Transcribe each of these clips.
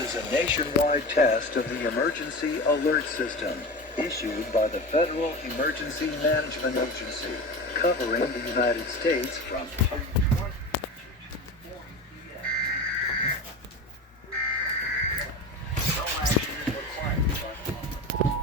This is a nationwide test of the Emergency Alert System, issued by the Federal Emergency Management Agency, covering the United States from 2:20 to 2:40 p.m. No action is required by the public.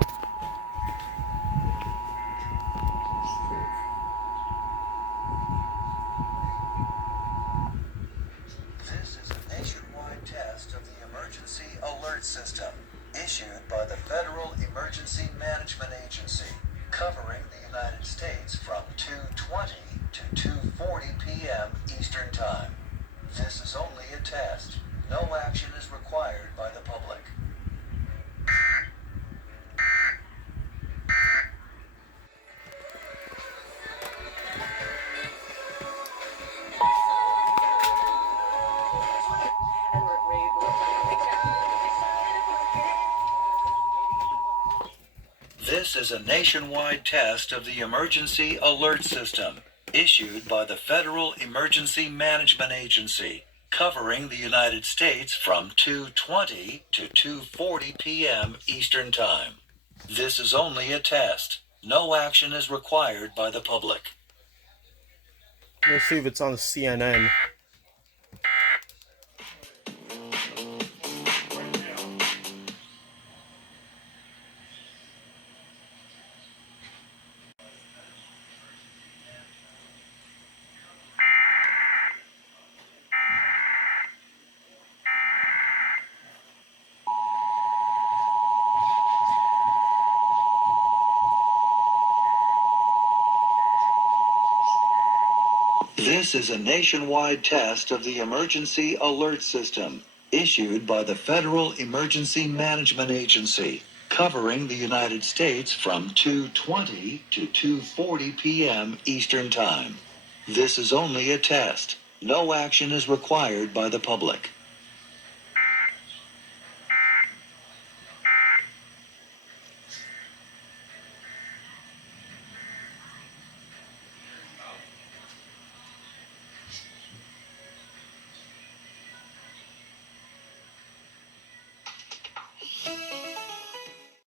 This is a nationwide test of the Emergency Alert System, issued by the Federal Emergency Management Agency, covering the United States from 2:20 to 2:40 p.m. Eastern Time. This is only a test. No action is required by the public. This is a nationwide test of the Emergency Alert System, issued by the Federal Emergency Management Agency, covering the United States from 2:20 to 2:40 p.m. Eastern Time. This is only a test. No action is required by the public. Let's see if it's on CNN. This is a nationwide test of the Emergency Alert System, issued by the Federal Emergency Management Agency, covering the United States from 2:20 to 2:40 p.m. Eastern Time. This is only a test. No action is required by the public.